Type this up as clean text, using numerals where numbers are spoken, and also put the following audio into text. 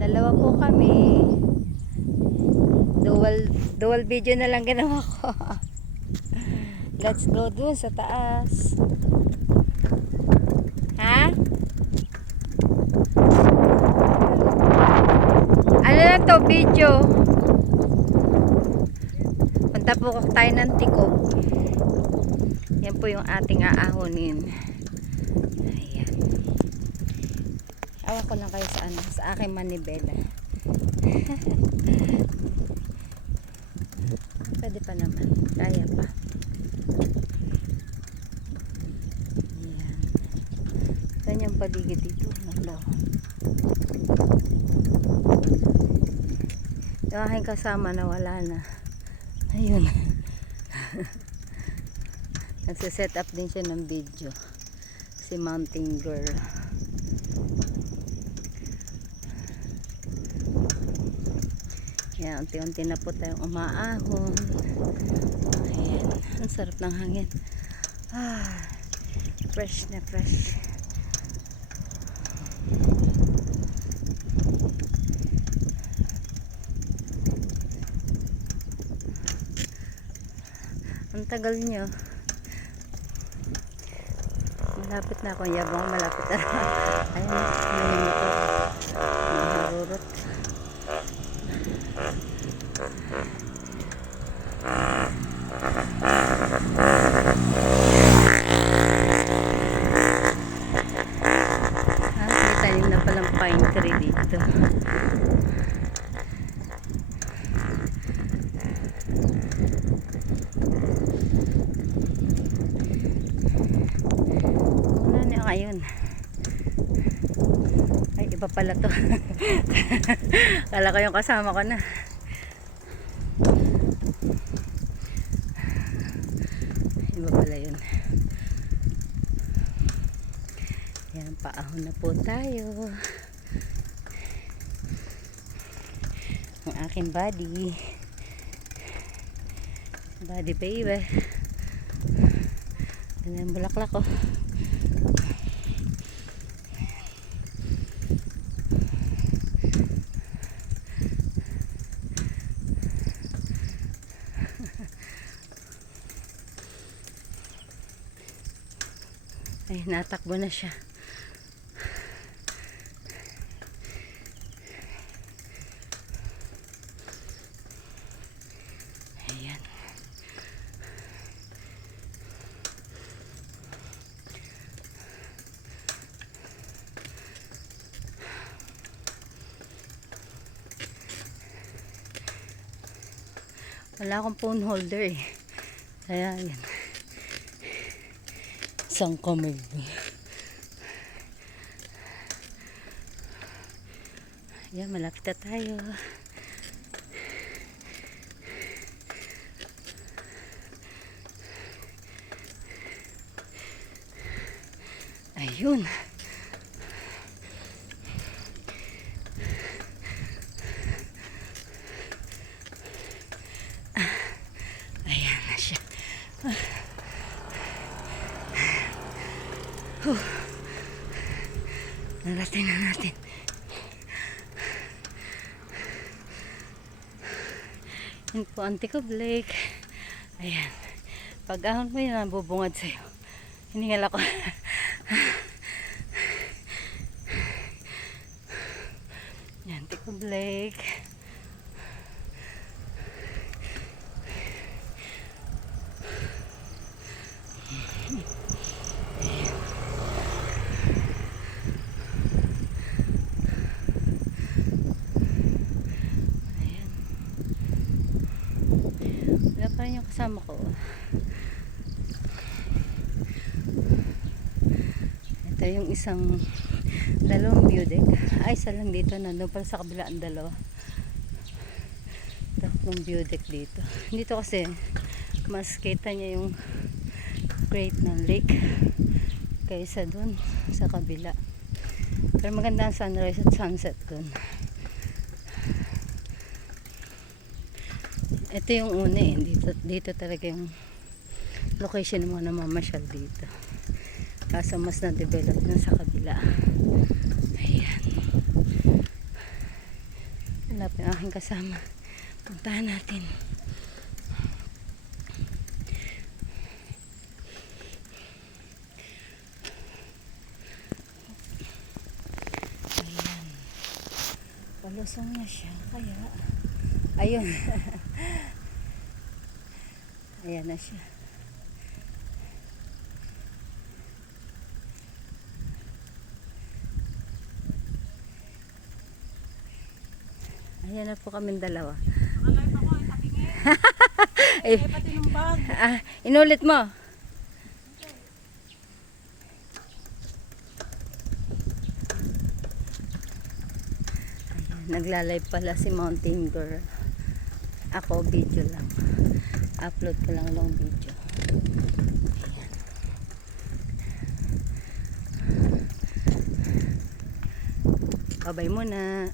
Dalawa po kami. Dual video na lang ginawa ko. Let's go dun sa taas. Ha? Ano na to video? Punta po tayo ng Tikop. Yan po yung ating aahonin. Ayan. Awa ko lang kayo sa ano, sa aking manibela. Pwede pa naman. Kaya pa. Ayan. Ganyang paligid dito. Nalaw. Yung aking kasama na wala na. Ayun. Nagsiset up din siya ng video. Si Mountain Girl. Yan, unti-unti na po tayong umaahon. Ayan. Ang sarap ng hangin. Fresh na fresh. Ang tagal nyo. Malapit na ako. Yabang malapit na. Ayun. Ayun ito. Mahurot. May tanim na palang pine tree dito. Ayun. Ay, iba pala to. Kala ko yung kasama ko na. Iba pala yun. Yan, paahon na po tayo. Ang aking body. Body baby. Yan ang bulaklak ko. Ay, natakbo na siya. Ayan. Wala akong phone holder eh. Kaya yan. Isang kamay. Ayan, malapit na tayo. Ayun. Ayan na siya. Narating na natin. Yun po ang Tikop Lake. Ayan. Pag ahon mo yun, nabubungad sa'yo. Hiningal ako. Yan, Tikop Lake. Yung kasama ko. Ito yung dalawang view deck. Ay, isa lang dito. Nandun pala sa kabila ang dalawa. Tatlong view deck dito. Dito kasi mas kita niya yung great ng lake kaysa dun sa kabila. Pero maganda ang sunrise at sunset dun. Ito yung una eh. Dito talaga yung location ng mga namamasyal dito. Kaso mas na-develop na sa kabila. Ayan. Hanapin ang aking kasama. Puntahan natin. Ayan. Palusong na siya. Kaya, ayun. Ayan na siya. Ayan na po kami dalawa. Nakalive ako, ay takingin. Ay, Ay, pati ng bag. inulit mo. Ayan, nagla-live pala si Mountain Girl. Ako, video lang. Upload ko lang ng video. Ayan. Babay muna.